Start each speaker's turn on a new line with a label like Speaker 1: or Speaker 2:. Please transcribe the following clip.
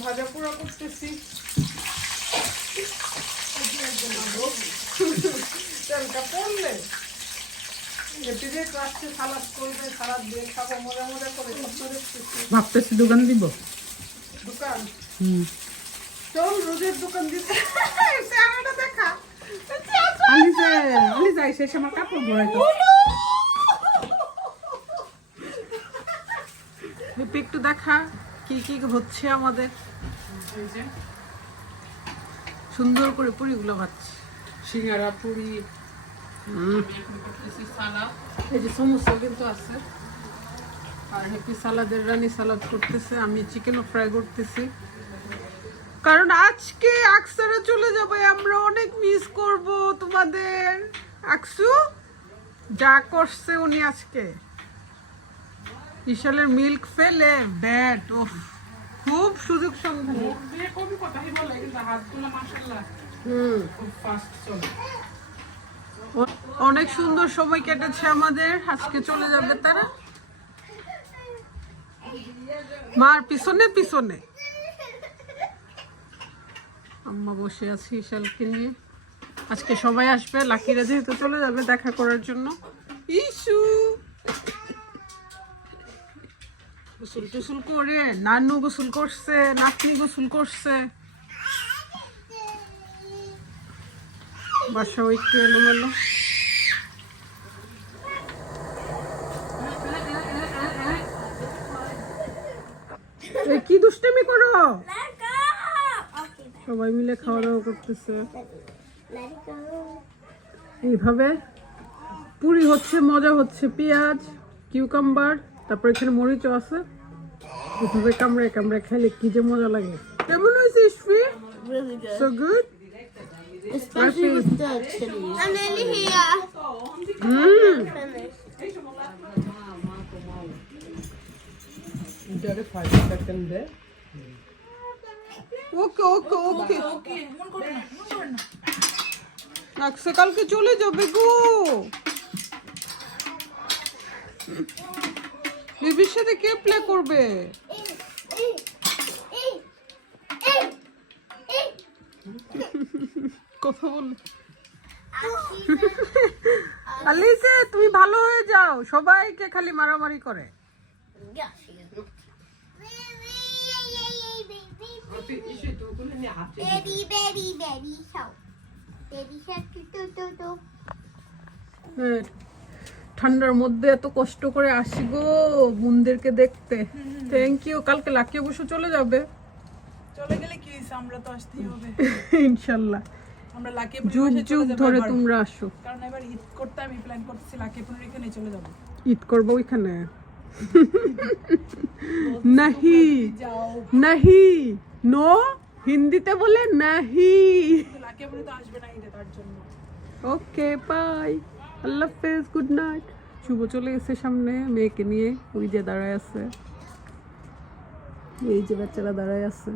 Speaker 1: ভাজা পোড়া করতেছি তেলটা পড়লে
Speaker 2: ভাবতেছি দোকান দিব।
Speaker 1: দোকান?
Speaker 2: হুম।
Speaker 1: চল রোজের দোকান দিতে দেখা।
Speaker 2: আমার কাপড় বড়াইতো
Speaker 1: লিপি একটু দেখা কি কি হচ্ছে আমাদের। সুন্দর করে পুরিগুলো ভাজছে।
Speaker 2: সিঙ্গারা পুরি
Speaker 1: এই যে সমোসা কিন্তু আছে। আর হ্যাপি সালাদের রানি সালাদ করতেছে আমি চিকেনও ফ্রাই করতেছি। কারণ আজকে আকসারা চলে যাবে আমরা অনেক মিস করব তোমাদের। আকসু যা করছে উনি আজকে। বিশালের মিল্ক ফেলে ব্যাট ও খুব সুযোগ সন্ধানী অনেক সুন্দর সময় কেটেছে আমাদের আজকে চলে যাবে তারা। মার পিছনে পিছনে। আম্মা বসে আছি ইশালকে নিয়ে। আজকে সবাই আসবে, লাকিরা যেহেতু চলে যাবে দেখা করার জন্য। ইসু! গোসল টুসুল করে, নানু গোসল করছে, নাতনি গোসল করছে। একটু কি দুষ্টামি করো? সবাই মিলে খাওয়া দাওয়া করতেছে. এইভাবে পুরি হচ্ছে মজা হচ্ছে পেঁয়াজ কিউকাম্বার তারপর এখানে মরিচও আছে এইভাবে কামড়ে কামড়ে খাইলে কি যে মজা লাগে কেমন হয়েছে Isfi. So good
Speaker 3: Especially with the chilies. And then here.
Speaker 1: Hmm
Speaker 3: Finish.
Speaker 2: দুইটারে ফার্স্ট সেকেন্ড দে
Speaker 1: ওকে ওকে ওকে। আজকে কালকে চলে যাবে গো। বেবির সাথে কে প্লে করবে? কথা বলে। আলিসে তুমি ভালো হয়ে যাও। সবাইকে খালি মারামারি করে।
Speaker 3: Baby, baby, baby shark. Baby shark, do, do, do, do.
Speaker 1: হ্যাঁ, ঠান্ডার মধ্যে এত কষ্ট করে আসি গো বোনদেরকে দেখতে। থ্যাংক ইউ কালকে লাকি অবশ্য চলে যাবে।
Speaker 4: চলে গেলে কি আমরা তো আসতেই হবে।
Speaker 1: ইনশাল্লাহ।
Speaker 4: আমরা লাকি
Speaker 1: যুগ যুগ ধরে তোমরা আসো।
Speaker 4: কারণ এবার ঈদ করতে আমি প্ল্যান করতেছি লাকি পুনের এখানে চলে যাব।
Speaker 1: ঈদ করব ওইখানে। নাহি।
Speaker 4: যাও।
Speaker 1: নাহি। নো? হিন্দিতে বলে নাহি। ওকে বাই আল্লাহ হাফেজ গুড নাইট শুভ চলে এসে সামনে মেয়েকে নিয়ে। ওই যে দাঁড়ায় আছে। এই যে বাচ্চারা দাঁড়ায় আছে।